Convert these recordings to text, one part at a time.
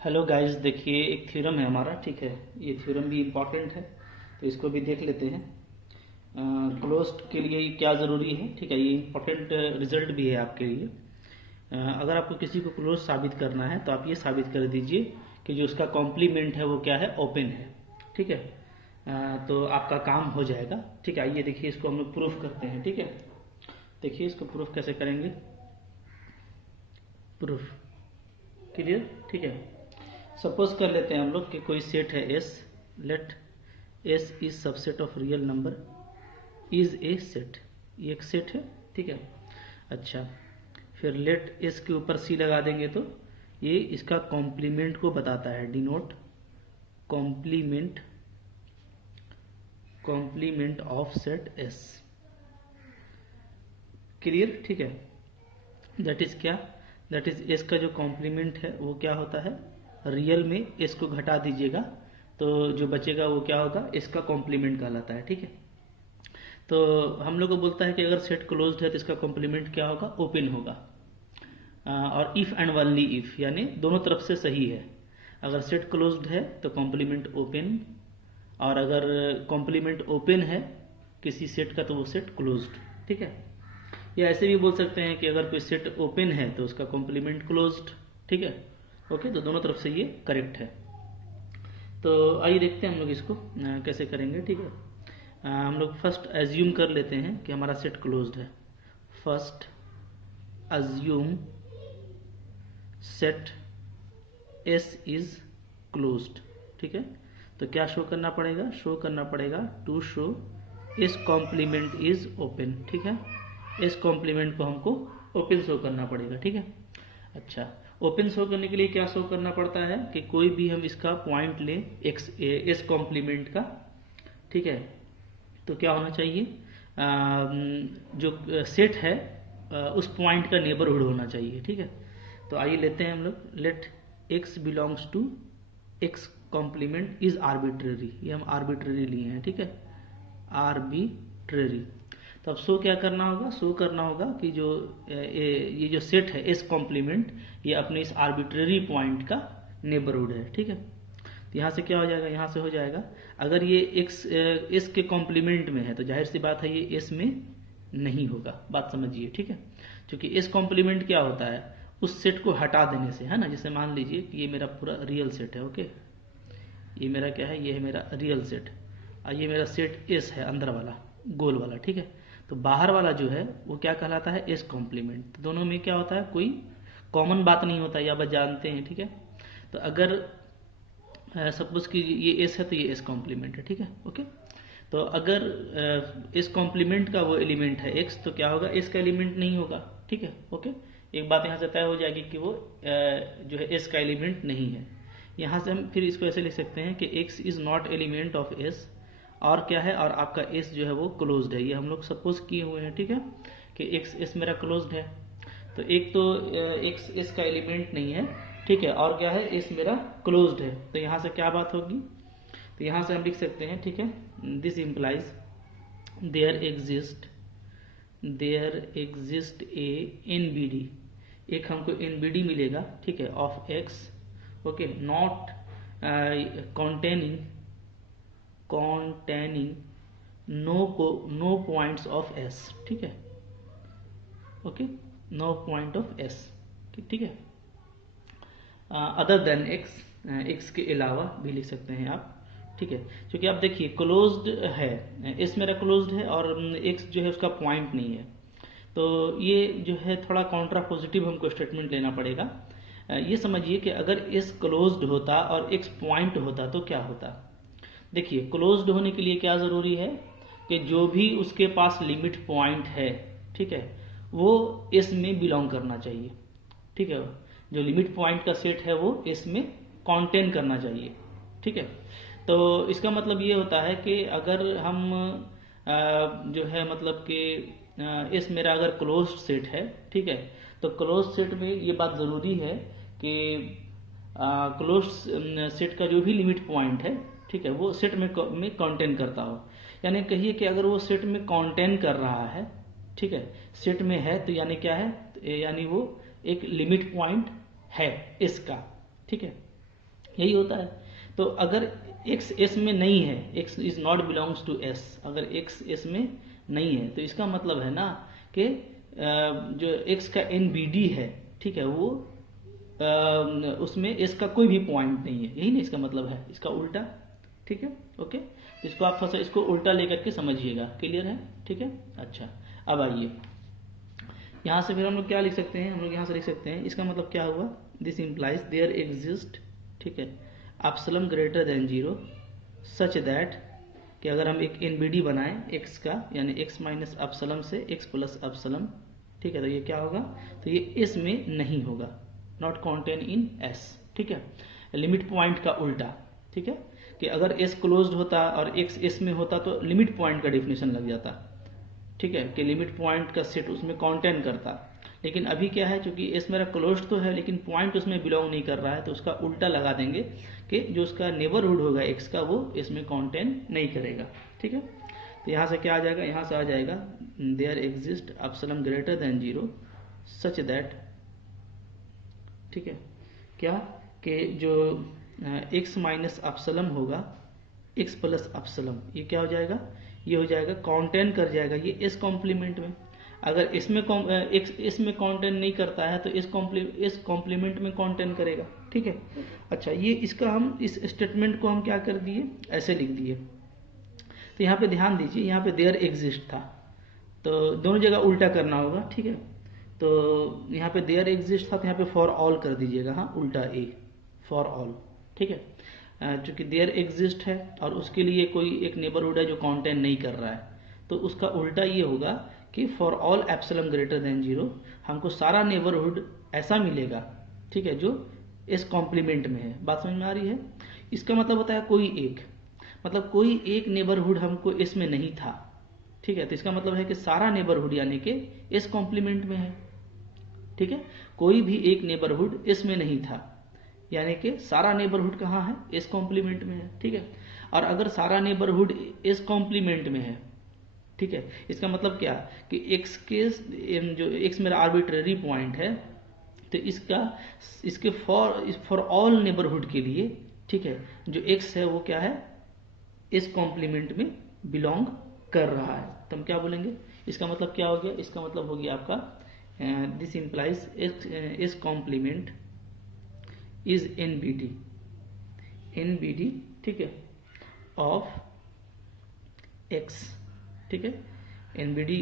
Hello guys, देखिए एक theorem है हमारा। ठीक है, ये थ्योरम भी इम्पॉर्टेंट है तो इसको भी देख लेते हैं। क्लोज्ड के लिए क्या ज़रूरी है। ठीक है, ये इम्पॉर्टेंट रिजल्ट भी है आपके लिए। अगर आपको किसी को क्लोज साबित करना है तो आप ये साबित कर दीजिए कि जो उसका कॉम्प्लीमेंट है वो क्या है, ओपन है। ठीक है, तो आपका काम हो जाएगा। ठीक है, आइए देखिए इसको हम लोग प्रूफ करते हैं। ठीक है, देखिए इसको प्रूफ कैसे करेंगे। Proof clear. ठीक है, सपोज कर लेते हैं हम लोग कि कोई सेट है S. Let S is subset of real number is a set. ये एक सेट है। ठीक है, अच्छा, फिर लेट एस के ऊपर सी लगा देंगे तो ये इसका कॉम्प्लीमेंट को बताता है। Denote complement complement of set S. Clear. ठीक है, दैट इज क्या, दैट इज एस का जो कॉम्प्लीमेंट है वो क्या होता है, रियल में एस को घटा दीजिएगा तो जो बचेगा वो क्या होगा, इसका कॉम्प्लीमेंट कहलाता है। ठीक है, तो हम लोग को बोलता है कि अगर सेट क्लोज्ड है तो इसका कॉम्प्लीमेंट क्या होगा, ओपन होगा। और इफ एंड ओनली इफ, यानी दोनों तरफ से सही है। अगर सेट क्लोज्ड है तो कॉम्प्लीमेंट ओपन, और अगर कॉम्प्लीमेंट ओपन है किसी सेट का तो वो सेट क्लोज्ड। ठीक है, या ऐसे भी बोल सकते हैं कि अगर कोई सेट ओपन है तो उसका कॉम्प्लीमेंट क्लोज्ड। ठीक है, ओके, तो दोनों तरफ से ये करेक्ट है। तो आइए देखते हैं हम लोग इसको कैसे करेंगे। ठीक है, हम लोग फर्स्ट एज्यूम कर लेते हैं कि हमारा सेट क्लोज्ड है। First assume set S is closed. ठीक है, तो क्या शो करना पड़ेगा, शो करना पड़ेगा to show S complement is open. ठीक है, एस कॉम्प्लीमेंट को हमको ओपन शो करना पड़ेगा। ठीक है, अच्छा, ओपन शो करने के लिए क्या शो करना पड़ता है कि कोई भी हम इसका पॉइंट लें एक्स एस कॉम्प्लीमेंट का। ठीक है, तो क्या होना चाहिए, जो सेट है उस पॉइंट का नेबरहुड होना चाहिए। ठीक है, तो आइए लेते हैं हम लोग। Let x belongs to x complement is arbitrary. ये हम आर्बिट्रेरी लिए हैं। ठीक है, आर्बिट्रेरी। तो अब शो क्या करना होगा, शो करना होगा कि जो ये जो सेट है एस कॉम्प्लीमेंट, ये अपने इस आर्बिट्रेरी पॉइंट का नेबरहुड है। ठीक है, तो यहाँ से क्या हो जाएगा, यहाँ से हो जाएगा अगर ये एक्स एस के कॉम्प्लीमेंट में है तो जाहिर सी बात है ये एस में नहीं होगा। बात समझिए। ठीक है, क्योंकि एस कॉम्प्लीमेंट क्या होता है, उस सेट को हटा देने से, है ना। जैसे मान लीजिए कि ये मेरा पूरा रियल सेट है। ओके, ये मेरा क्या है, ये है मेरा रियल सेट, और ये मेरा सेट एस है, अंदर वाला गोल वाला। ठीक है, तो बाहर वाला जो है वो क्या कहलाता है, एस कॉम्प्लीमेंट। तो दोनों में क्या होता है, कोई कॉमन बात नहीं होता, या बस जानते हैं। ठीक है, तो अगर सपोज कि ये एस है तो ये एस कॉम्प्लीमेंट है। ठीक है, ओके, तो अगर एस कॉम्प्लीमेंट का वो एलिमेंट है एक्स, तो क्या होगा, एस का एलिमेंट नहीं होगा। ठीक है, ओके, एक बात यहाँ से तय हो जाएगी कि वो जो है एस का एलिमेंट नहीं है। यहाँ से हम फिर इसको ऐसे लिख सकते हैं कि x is not element of S, और क्या है, और आपका एस जो है वो क्लोज्ड है। ये हम लोग सपोज किए हुए हैं। ठीक है, कि एक्स एस मेरा क्लोज्ड है, तो एक तो एक्स एस का एलिमेंट नहीं है। ठीक है, और क्या है, एस मेरा क्लोज्ड है। तो यहाँ से क्या बात होगी, तो यहाँ से हम लिख सकते हैं। ठीक है, this implies there exist a NBD, एक हमको एनबीडी मिलेगा। ठीक है, of x, okay, not containing no points of S. ठीक है, okay, no point of S. ठीक है, अदर देन एक्स, एक्स के अलावा भी लिख सकते हैं आप। ठीक है, क्योंकि आप देखिए क्लोज्ड है, एस मेरा क्लोज्ड है और एक्स जो है उसका पॉइंट नहीं है, तो ये जो है थोड़ा काउंट्रा पॉजिटिव हमको स्टेटमेंट लेना पड़ेगा। ये समझिए कि अगर एस क्लोज्ड होता और एक्स पॉइंट होता तो क्या होता। देखिए, क्लोज्ड होने के लिए क्या ज़रूरी है कि जो भी उसके पास लिमिट पॉइंट है, ठीक है, वो एस में बिलोंग करना चाहिए। ठीक है, जो लिमिट पॉइंट का सेट है वो एस में कॉन्टेन करना चाहिए। ठीक है, तो इसका मतलब ये होता है कि अगर हम जो है मतलब कि एस मेरा अगर क्लोज सेट है, ठीक है, तो क्लोज सेट में ये बात ज़रूरी है कि क्लोज सेट का जो भी लिमिट पॉइंट है, ठीक है, वो सेट में कंटेन करता हो। यानी कहिए कि अगर वो सेट में कंटेन कर रहा है, ठीक है, सेट में है, तो यानी क्या है, यानी वो एक लिमिट पॉइंट है इसका। ठीक है, यही होता है। तो अगर x s में नहीं है, x is not belongs to s, अगर x s में नहीं है तो इसका मतलब है ना कि जो x का NBD है, ठीक है, वो उसमें s का कोई भी पॉइंट नहीं है, यही ना इसका मतलब है, इसका उल्टा। ठीक है, ओके, तो इसको आप थोड़ा सा इसको उल्टा लेकर के समझिएगा, क्लियर है? ठीक है, अच्छा, अब आइए यहाँ से फिर हम लोग क्या लिख सकते हैं, हम लोग यहाँ से लिख सकते हैं, इसका मतलब क्या हुआ, दिस इम्प्लाइज देयर एग्जिस्ट, ठीक है, epsilon greater than 0 such that, कि अगर हम एक NBD बनाएं x का, यानी x माइनस एप्सिलॉन से x प्लस एप्सिलॉन, ठीक है, तो ये क्या होगा, तो ये s में नहीं होगा, नॉट कॉन्टेन इन s, ठीक है, लिमिट पॉइंट का उल्टा। ठीक है, कि अगर s क्लोज्ड होता और x s में होता तो लिमिट पॉइंट का डिफिनेशन लग जाता। ठीक है, कि लिमिट पॉइंट का सेट उसमें कॉन्टेन करता, लेकिन अभी क्या है, चूंकि एस मेरा क्लोज्ड तो है लेकिन पॉइंट उसमें बिलोंग नहीं कर रहा है, तो उसका उल्टा लगा देंगे कि जो उसका नेबरहुड होगा एक्स का वो इसमें कॉन्टेन नहीं करेगा। ठीक है, तो यहाँ से क्या आ जाएगा, यहाँ से आ जाएगा there exist epsilon greater than 0 such that, ठीक है, क्या कि जो x माइनस एप्सिलॉन होगा x प्लस एप्सिलॉन, ये क्या हो जाएगा, ये हो जाएगा कॉन्टेन कर जाएगा ये s कॉम्प्लीमेंट में। अगर इसमें इसमें कॉन्टेन नहीं करता है तो इस कॉम्प्लीमेंट में कॉन्टेन करेगा। ठीक है, अच्छा, ये इसका हम इस स्टेटमेंट को हम क्या कर दिए, ऐसे लिख दिए। तो यहाँ पे ध्यान दीजिए, यहाँ पे देयर एग्जिस्ट था, तो दोनों जगह उल्टा करना होगा। ठीक है, तो यहाँ पे देयर एग्जिस्ट था तो यहाँ पे फॉर ऑल कर दीजिएगा, हाँ, उल्टा ए, फॉर ऑल। ठीक है, चूंकि देयर एग्जिस्ट है और उसके लिए कोई एक नेबरहुड है जो कॉन्टेन नहीं कर रहा है, तो उसका उल्टा ये होगा कि for all epsilon greater than 0 हमको सारा नेबरहुड ऐसा मिलेगा, ठीक है, जो इस कॉम्प्लीमेंट में है। बात समझ में आ रही है? इसका मतलब होता है कोई एक, मतलब कोई एक नेबरहुड हमको इसमें नहीं था। ठीक है, तो इसका मतलब है कि सारा नेबरहुड यानी कि इस कॉम्प्लीमेंट में है। ठीक है, कोई भी एक नेबरहुड इसमें नहीं था, यानी कि सारा नेबरहुड कहाँ है, इस कॉम्प्लीमेंट में है। ठीक है, और अगर सारा नेबरहुड इस कॉम्प्लीमेंट में है, ठीक है, इसका मतलब क्या कि x के जो x मेरा आर्बिट्रेरी पॉइंट है, तो इसके फॉर ऑल नेबरहुड के लिए, ठीक है, जो x है वो क्या है, इस कॉम्प्लीमेंट में बिलोंग कर रहा है। तो हम क्या बोलेंगे, इसका मतलब क्या हो गया, इसका मतलब हो गया आपका this implies S complement is NBD, ठीक है, ऑफ x। ठीक है, NBD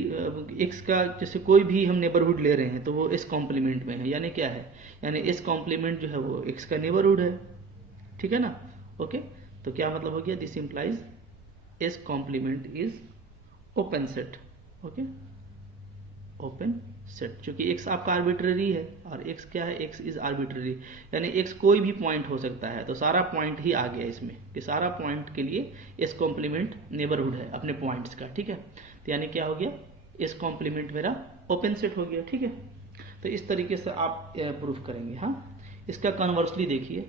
x का जैसे कोई भी हम नेबरहुड ले रहे हैं तो वो इस कॉम्प्लीमेंट में है, यानी क्या है, यानी इस कॉम्प्लीमेंट जो है वो x का नेबरहुड है। ठीक है ना, ओके, तो क्या मतलब हो गया, this implies S complement is open set. Okay, open set, चूंकि x आपका आर्बिट्ररी है और x क्या है, x इज आर्बिट्ररी, यानी x कोई भी पॉइंट हो सकता है, तो सारा पॉइंट ही आ गया इसमें, कि सारा पॉइंट के लिए इस कॉम्प्लीमेंट नेबरहुड है अपने पॉइंट्स का। ठीक है, तो यानी क्या हो गया, इस कॉम्प्लीमेंट मेरा ओपन सेट हो गया। ठीक है, तो इस तरीके से आप प्रूफ करेंगे। हाँ, इसका कन्वर्सली देखिए,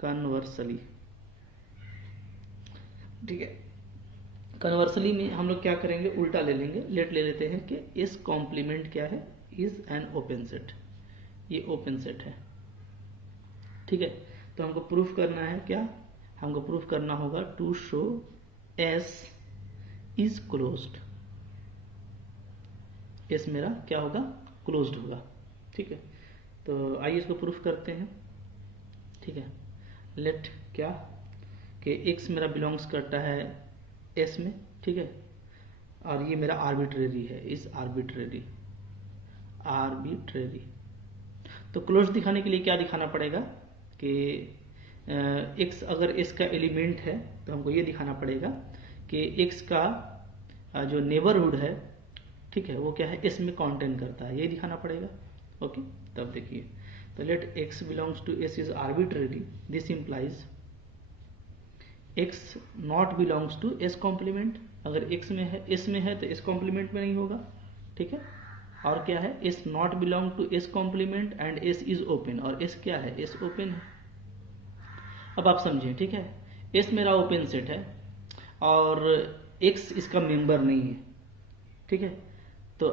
कन्वर्सली, ठीक है, कन्वर्सली में हम लोग क्या करेंगे, उल्टा ले लेंगे, लेट ले लेते हैं कि इस कॉम्प्लीमेंट क्या है, इज एन ओपन सेट, ये ओपन सेट है। ठीक है, तो हमको प्रूफ करना है क्या, हमको प्रूफ करना होगा to show S is closed, S मेरा क्या होगा, क्लोज्ड होगा। ठीक है, तो आइए इसको प्रूफ करते हैं। ठीक है, लेट क्या कि x मेरा बिलोंग्स करता है s में, ठीक है, और ये मेरा आर्बिट्रेरी है, इस आर्बिट्रेरी, तो क्लोज दिखाने के लिए क्या दिखाना पड़ेगा कि x अगर s का एलिमेंट है तो हमको ये दिखाना पड़ेगा कि x का जो नेबरहुड है, ठीक है, वो क्या है, s में कॉन्टेन करता है, ये दिखाना पड़ेगा। ओके, तब देखिए, तो let x belongs to s is arbitrary, this implies x not belongs to s complement, अगर x में है, s में है तो s कॉम्प्लीमेंट में नहीं होगा। ठीक है, और क्या है, s not belong to s complement and s is open, और s क्या है, s ओपन है। अब आप समझें, ठीक है, s मेरा ओपन सेट है और x इसका मेंबर नहीं है। ठीक है, तो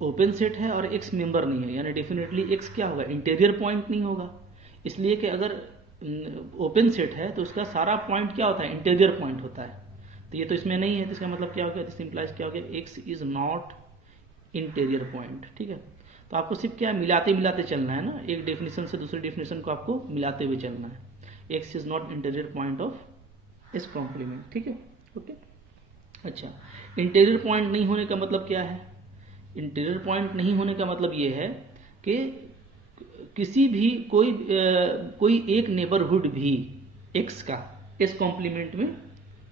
ओपन सेट है और x मेंबर नहीं है, यानी डेफिनेटली x क्या होगा, इंटीरियर पॉइंट नहीं होगा, इसलिए कि अगर ओपन सेट है तो उसका सारा पॉइंट क्या होता है, इंटीरियर पॉइंट होता है। तो ये तो इसमें नहीं है, तो इसका मतलब क्या हो गया, तो इंप्लाइज क्या हो गया, x is not interior point. ठीक है, तो आपको सिर्फ क्या मिलाते मिलाते चलना है ना, एक डेफिनेशन से दूसरे डेफिनेशन को आपको मिलाते हुए चलना है। X is not interior point of S complement. ठीक है, ओके। अच्छा, इंटीरियर पॉइंट नहीं होने का मतलब क्या है, इंटीरियर पॉइंट नहीं होने का मतलब ये है कि किसी भी कोई एक नेबरहुड भी एक्स का एस कॉम्प्लीमेंट में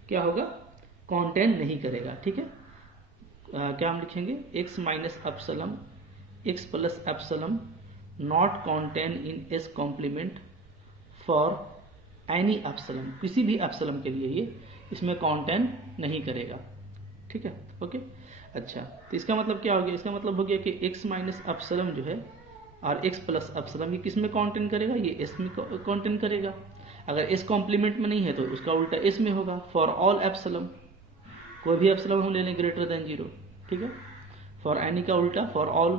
क्या होगा, कॉन्टेंट नहीं करेगा। ठीक है, क्या हम लिखेंगे, x minus epsilon x plus epsilon not contain in S complement for any epsilon, किसी भी एप्सिलम के लिए ये इसमें कॉन्टेंट नहीं करेगा। ठीक है, ओके। अच्छा, तो इसका मतलब क्या हो गया, इसका मतलब हो गया कि x माइनस एप्सिलम जो है और x प्लस एप्सिलम ये किस में कॉन्टेंट करेगा, ये s में कॉन्टेंट करेगा। अगर s कॉम्प्लीमेंट में नहीं है तो उसका उल्टा s में होगा। फॉर ऑल एप्सिलम, कोई भी एप्सिलम हम ले लें ग्रेटर देन 0। ठीक है, फॉर एनी का उल्टा फॉर ऑल।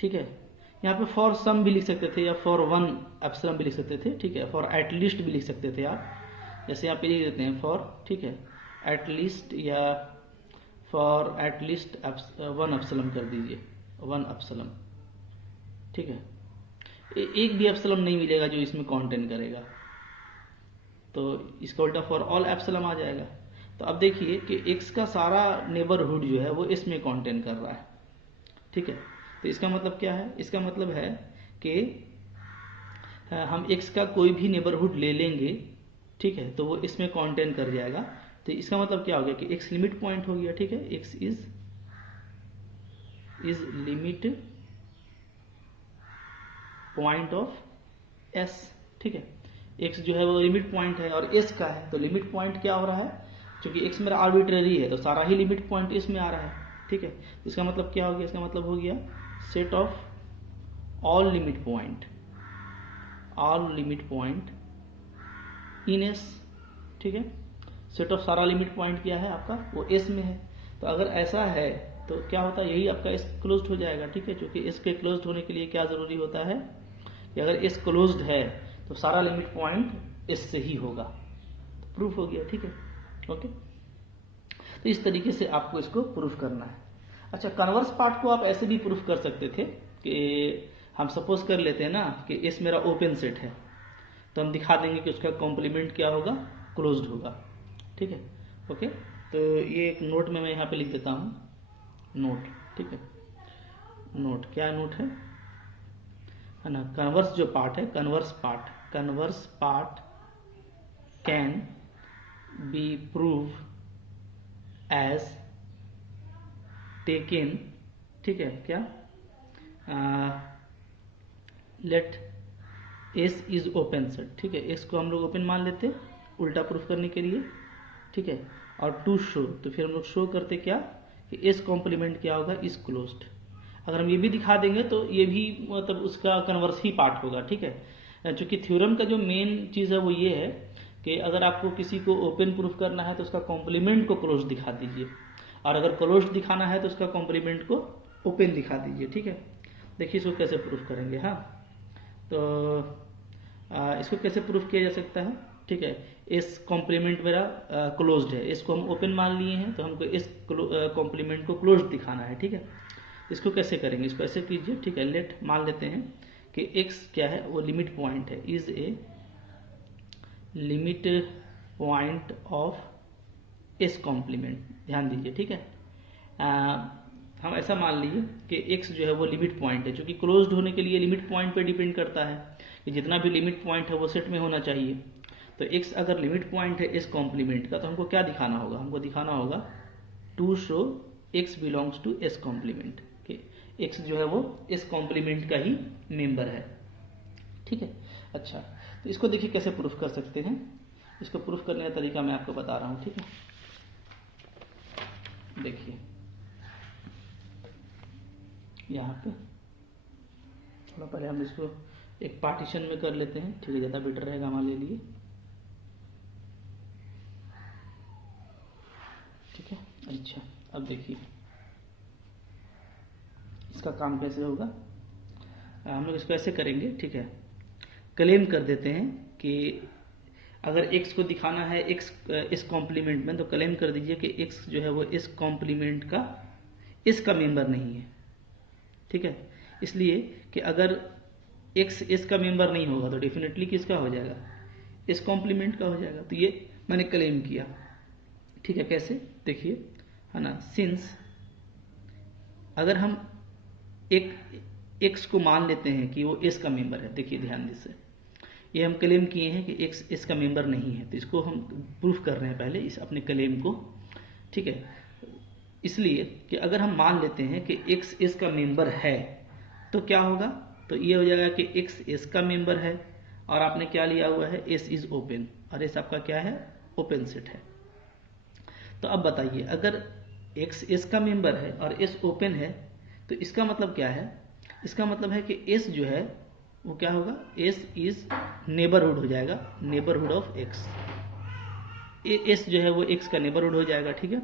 ठीक है, यहाँ पे फॉर सम भी लिख सकते थे या फॉर वन एप्सिलम भी लिख सकते थे। ठीक है, फॉर एटलीस्ट भी लिख सकते थे आप, जैसे यहाँ पे लिख देते हैं फॉर, ठीक है, एटलीस्ट या फॉर एटलीस्ट वन एप्सिलम कर दीजिए, वन एप्सिलम। ठीक है, एक भी एप्सिलम नहीं मिलेगा जो इसमें कॉन्टेंट करेगा, तो इसका उल्टा फॉर ऑल एप्सिलम आ जाएगा। तो अब देखिए कि एक्स का सारा नेबरहुड जो है वो इसमें कॉन्टेंट कर रहा है। ठीक है, तो इसका मतलब क्या है, इसका मतलब है कि हम एक्स का कोई भी नेबरहुड ले लेंगे, ठीक है, तो वो इसमें कॉन्टेंट कर जाएगा। तो इसका मतलब क्या हो गया कि एक्स लिमिट पॉइंट हो गया। ठीक है, x is limit point of S. ठीक है, एक्स जो है वो लिमिट पॉइंट है और एस का है, तो लिमिट पॉइंट क्या हो रहा है, क्योंकि एक्स मेरा आर्बिट्रेरी है तो सारा ही लिमिट पॉइंट इसमें आ रहा है। ठीक है, इसका मतलब क्या हो गया, इसका मतलब हो गया set of all limit point, all limit point in S. ठीक है, सेट ऑफ सारा लिमिट पॉइंट क्या है आपका, वो एस में है। तो अगर ऐसा है तो क्या होता है, यही आपका एस क्लोज्ड हो जाएगा। ठीक है, क्योंकि एस के क्लोज्ड होने के लिए क्या जरूरी होता है कि अगर एस क्लोज्ड है तो सारा लिमिट पॉइंट एस से ही होगा। तो प्रूफ हो गया। ठीक है, ओके। तो इस तरीके से आपको इसको प्रूफ करना है। अच्छा, कन्वर्स पार्ट को आप ऐसे भी प्रूफ कर सकते थे कि हम सपोज कर लेते हैं ना कि एस मेरा ओपन सेट है, तो हम दिखा देंगे कि उसका कॉम्प्लीमेंट क्या होगा, क्लोज्ड होगा। ठीक है, ओके। तो ये एक नोट में मैं यहाँ पे लिख देता हूँ, नोट। ठीक है, नोट क्या नोट है ना, कन्वर्स जो पार्ट है, converse part can be prove as taken. ठीक है, क्या, let S is open set. ठीक है, एस को हम लोग ओपन मान लेते उल्टा प्रूफ करने के लिए। ठीक है, और टू शो, तो फिर हम लोग शो करते क्या कि एस कॉम्प्लीमेंट क्या होगा, इज क्लोज्ड। अगर हम ये भी दिखा देंगे तो ये भी मतलब उसका कन्वर्स ही पार्ट होगा। ठीक है, क्योंकि थ्योरम का जो मेन चीज़ है वो ये है कि अगर आपको किसी को ओपन प्रूफ करना है तो उसका कॉम्प्लीमेंट को क्लोज दिखा दीजिए, और अगर क्लोज दिखाना है तो उसका कॉम्प्लीमेंट को ओपन दिखा दीजिए। ठीक है, देखिए इसको कैसे प्रूफ करेंगे। हाँ, तो इसको कैसे प्रूफ किया जा सकता है। ठीक है, इस कॉम्प्लीमेंट मेरा क्लोज्ड है, इसको हम ओपन मान लिए हैं, तो हमको इस कॉम्प्लीमेंट को क्लोज्ड दिखाना है। ठीक है, इसको कैसे करेंगे, इसको ऐसे कीजिए। ठीक है, लेट मान लेते हैं कि x क्या है, वो लिमिट पॉइंट है, is a limit point of S complement. ध्यान दीजिए। ठीक है, हम ऐसा मान लीजिए कि x जो है वो लिमिट पॉइंट है, क्योंकि क्लोज्ड होने के लिए लिमिट पॉइंट पे डिपेंड करता है कि जितना भी लिमिट पॉइंट है वो सेट में होना चाहिए। तो x अगर लिमिट पॉइंट है एस कॉम्प्लीमेंट का, तो हमको क्या दिखाना होगा, हमको दिखाना होगा to show x belongs to S complement, x जो है वो इस कॉम्प्लीमेंट का ही मेंबर है। ठीक है, अच्छा, तो इसको देखिए कैसे प्रूफ कर सकते हैं। इसको प्रूफ करने का तरीका मैं आपको बता रहा हूँ। ठीक है, देखिए यहाँ पे थोड़ा पहले हम इसको एक पार्टीशन में कर लेते हैं। ठीक है, ज़्यादा बेटर रहेगा हमारे लिए। ठीक है, अच्छा, अब देखिए इसका काम कैसे होगा, हम लोग इसको ऐसे करेंगे। ठीक है, क्लेम कर देते हैं कि अगर x को दिखाना है x इस कॉम्प्लीमेंट में, तो क्लेम कर दीजिए कि x जो है वो इस कॉम्प्लीमेंट का इसका मेंबर नहीं है, ठीक है। इसलिए कि अगर x इसका मेंबर नहीं होगा तो डेफिनेटली किसका हो जाएगा, इस कॉम्प्लीमेंट का हो जाएगा। तो ये मैंने क्लेम किया, ठीक है। कैसे देखिए, है ना, सिंस अगर हम एक x को मान लेते हैं कि वो s का मेंबर है, देखिए ध्यान दीजिए, ये हम क्लेम किए हैं कि x इसका मेंबर नहीं है, तो इसको हम प्रूफ कर रहे हैं पहले इस अपने क्लेम को, ठीक है। इसलिए कि अगर हम मान लेते हैं कि x इसका मेंबर है तो क्या होगा, तो ये हो जाएगा कि x इसका मेंबर है और आपने क्या लिया हुआ है, s इज ओपन, और s आपका क्या है, ओपन सेट है। तो अब बताइए, अगर x इसका मेंबर है और s ओपन है तो इसका मतलब क्या है, इसका मतलब है कि s जो है वो क्या होगा, s इज नेबरहुड हो जाएगा, नेबरहुड ऑफ x, s जो है वो x का नेबरहुड हो जाएगा, ठीक है।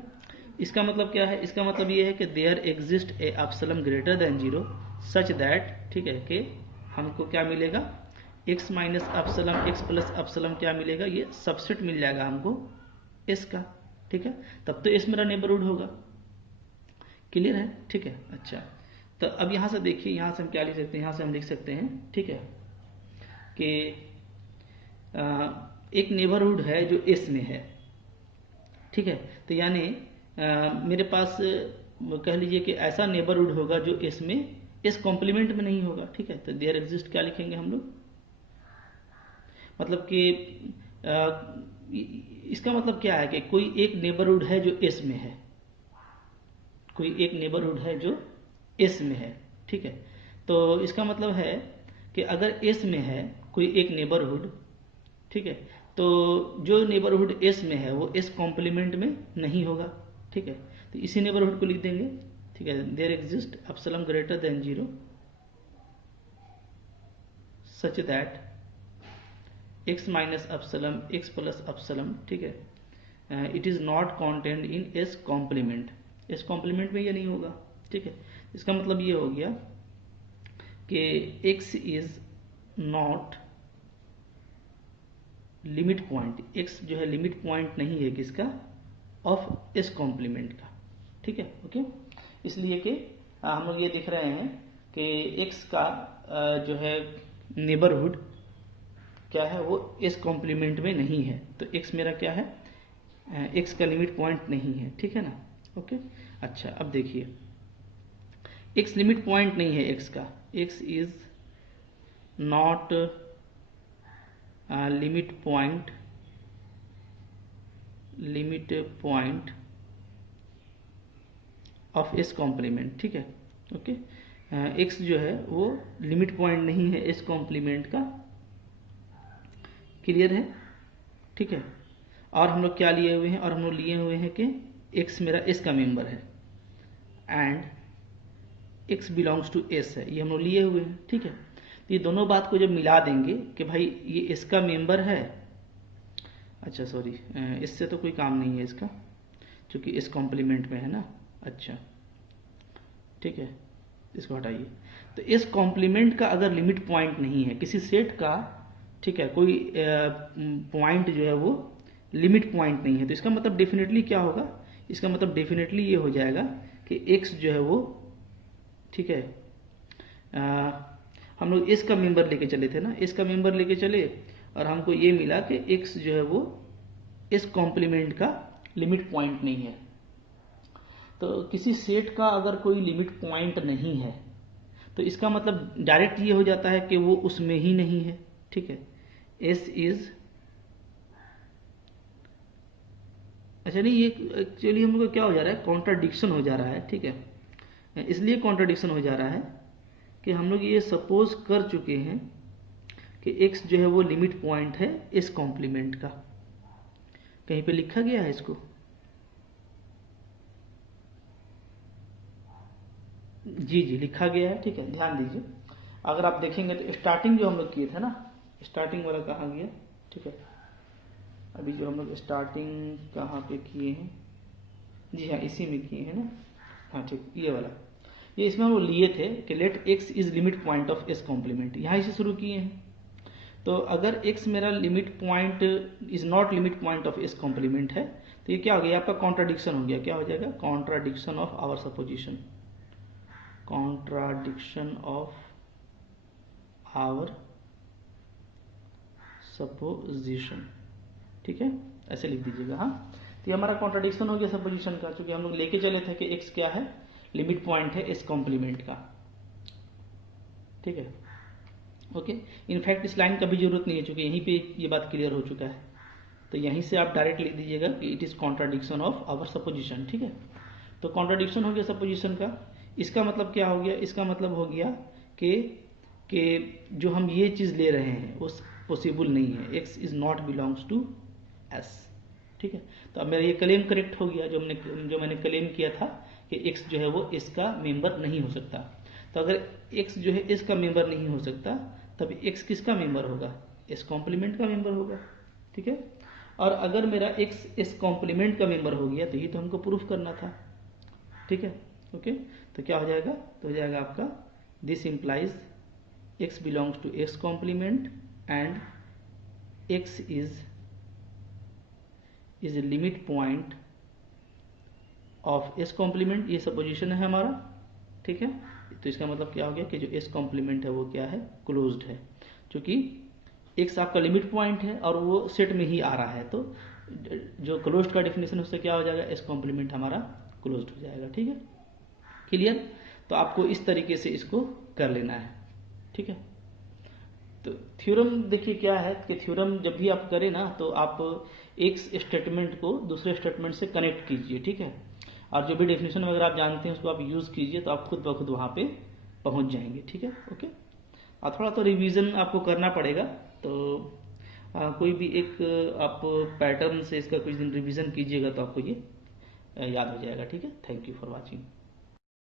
इसका मतलब क्या है, इसका मतलब ये है कि there exist a epsilon greater than 0 such that, ठीक है, कि हमको क्या मिलेगा, x minus epsilon x plus epsilon क्या मिलेगा, ये सबसेट मिल जाएगा हमको s का, ठीक है। तब तो s मेरा नेबरहुड होगा, क्लियर है, ठीक है। अच्छा, तो अब यहाँ से देखिए, यहाँ से हम क्या लिख सकते हैं, यहाँ से हम लिख सकते हैं, ठीक है, कि एक नेबरहुड है जो s में है, ठीक है। तो यानी मेरे पास कह लीजिए कि ऐसा नेबरहुड होगा जो s में इस कॉम्प्लीमेंट में नहीं होगा, ठीक है। तो देयर एग्जिस्ट क्या लिखेंगे हम लोग, मतलब कि इसका मतलब क्या है कि कोई एक नेबरहुड है जो s में है, कोई एक नेबरहुड है जो s में है, ठीक है। तो इसका मतलब है कि अगर s में है कोई एक नेबरहुड, ठीक है, तो जो नेबरहुड s में है वो s कॉम्प्लीमेंट में नहीं होगा, ठीक है। तो इसी नेबरहुड को लिख देंगे, ठीक है, there exist epsilon greater than 0 such that x minus epsilon x plus epsilon, ठीक है, it is not contained in s complement, s complement में ये नहीं होगा, ठीक है। इसका मतलब ये हो गया कि x is not limit point, x जो है लिमिट पॉइंट नहीं है किसका, ऑफ s कॉम्प्लीमेंट का, ठीक है, ओके। इसलिए कि हम लोग ये दिख रहे हैं कि x का जो है नेबरहुड क्या है, वो s कॉम्प्लीमेंट में नहीं है, तो x मेरा क्या है, x का लिमिट पॉइंट नहीं है, ठीक है ना, ओके। अच्छा, अब देखिए, x लिमिट पॉइंट नहीं है x का, x is not limit point of s complement, ठीक है, ओके। x जो है वो लिमिट पॉइंट नहीं है s कॉम्प्लीमेंट का, क्लियर है, ठीक है। और हम लोग क्या लिए हुए हैं, और हम लोग लिए हुए हैं कि x मेरा s का मेंबर है and x belongs to s है, ये हम लोग लिए हुए हैं, ठीक है। तो ये दोनों बात को जब मिला देंगे कि भाई ये इसका मेंबर है, अच्छा सॉरी, इससे तो कोई काम नहीं है इसका, क्योंकि इस कॉम्प्लीमेंट में है ना, अच्छा ठीक है, इसको हटाइए। तो इस कॉम्प्लीमेंट का अगर लिमिट पॉइंट नहीं है किसी सेट का, ठीक है, कोई पॉइंट जो है वो लिमिट पॉइंट नहीं है, तो इसका मतलब डेफिनेटली क्या होगा, इसका मतलब डेफिनेटली ये हो जाएगा कि x जो है वो, ठीक है, हम लोग इस का मेंबर लेके चले थे ना, इसका मेंबर लेके चले और हमको ये मिला कि x जो है वो इस कॉम्प्लीमेंट का लिमिट पॉइंट नहीं है। तो किसी सेट का अगर कोई लिमिट पॉइंट नहीं है तो इसका मतलब डायरेक्ट ये हो जाता है कि वो उसमें ही नहीं है, ठीक है। s इज, अच्छा नहीं, ये एक्चुअली हम लोग क्या हो जा रहा है, कॉन्ट्राडिक्शन हो जा रहा है, ठीक है। इसलिए कॉन्ट्राडिक्शन हो जा रहा है कि हम लोग ये सपोज कर चुके हैं कि x जो है वो लिमिट पॉइंट है इस कॉम्प्लीमेंट का, कहीं पे लिखा गया है इसको, जी जी लिखा गया है, ठीक है, ध्यान दीजिए। अगर आप देखेंगे तो स्टार्टिंग जो हम लोग किए थे ना, स्टार्टिंग वाला कहाँ गया, ठीक है, अभी जो हम लोग स्टार्टिंग कहाँ पे किए हैं, जी हाँ इसी में किए हैं ना, हाँ ठीक, ये वाला, ये इसमें हम लोग लिए थे कि let x is limit point of s complement, यहाँ इसे शुरू किए हैं। तो अगर x मेरा limit point is not limit point of s complement है तो ये क्या हो गया, आपका कॉन्ट्राडिक्शन हो गया। क्या हो जाएगा, contradiction of our supposition, contradiction of our supposition, ठीक है, ऐसे लिख दीजिएगा। हाँ, तो ये हमारा कॉन्ट्राडिक्शन हो गया सपोजिशन का, क्योंकि हम लोग लेके चले थे कि x क्या है, लिमिट पॉइंट है s कॉम्प्लीमेंट का, ठीक है। ओके, इनफैक्ट इस लाइन का भी जरूरत नहीं है, क्योंकि यहीं पे ये बात क्लियर हो चुका है। तो यहीं से आप डायरेक्ट लिख दीजिएगा कि it is contradiction of our supposition, ठीक है। तो कॉन्ट्राडिक्शन हो गया सपोजिशन का। इसका मतलब क्या हो गया, इसका मतलब हो गया कि जो हम ये चीज ले रहे हैं वो पॉसिबल नहीं है, x is not belongs to s, ठीक है। तो अब मेरा ये क्लेम करेक्ट हो गया, जो मैंने क्लेम किया था कि x जो है वो s का मेंबर नहीं हो सकता। तो अगर x जो है s का मेंबर नहीं हो सकता, तब x किसका मेंबर होगा, s कॉम्प्लीमेंट का मेंबर होगा, ठीक है। और अगर मेरा x s कॉम्प्लीमेंट का मेंबर हो गया तो ये तो हमको प्रूफ करना था, ठीक है। ओके, तो क्या हो जाएगा, तो हो जाएगा आपका this implies x belongs to s complement and x is limit point of s complement, ये सपोजिशन है हमारा, ठीक है। तो इसका मतलब क्या हो गया कि जो s कॉम्प्लीमेंट है वो क्या है, क्लोज्ड है, क्योंकि x आपका लिमिट पॉइंट है और वो सेट में ही आ रहा है। तो जो क्लोज्ड का डेफिनेशन उससे क्या हो जाएगा, s कॉम्प्लीमेंट हमारा क्लोज्ड हो जाएगा, ठीक है, क्लियर। तो आपको इस तरीके से इसको कर लेना है, ठीक है। तो थ्योरम देखिए क्या है कि थ्योरम जब भी आप करें ना तो आप एक स्टेटमेंट को दूसरे स्टेटमेंट से कनेक्ट कीजिए, ठीक है। और जो भी डेफिनेशन वगैरह आप जानते हैं उसको आप यूज कीजिए, तो आप खुद ब खुद वहां पे पहुंच जाएंगे, ठीक है। ओके, और थोड़ा तो रिवीजन आपको करना पड़ेगा। तो कोई भी एक आप पैटर्न से इसका कुछ दिन रिवीजन कीजिएगा तो आपको ये याद हो जाएगा, ठीक है। Thank you for watching.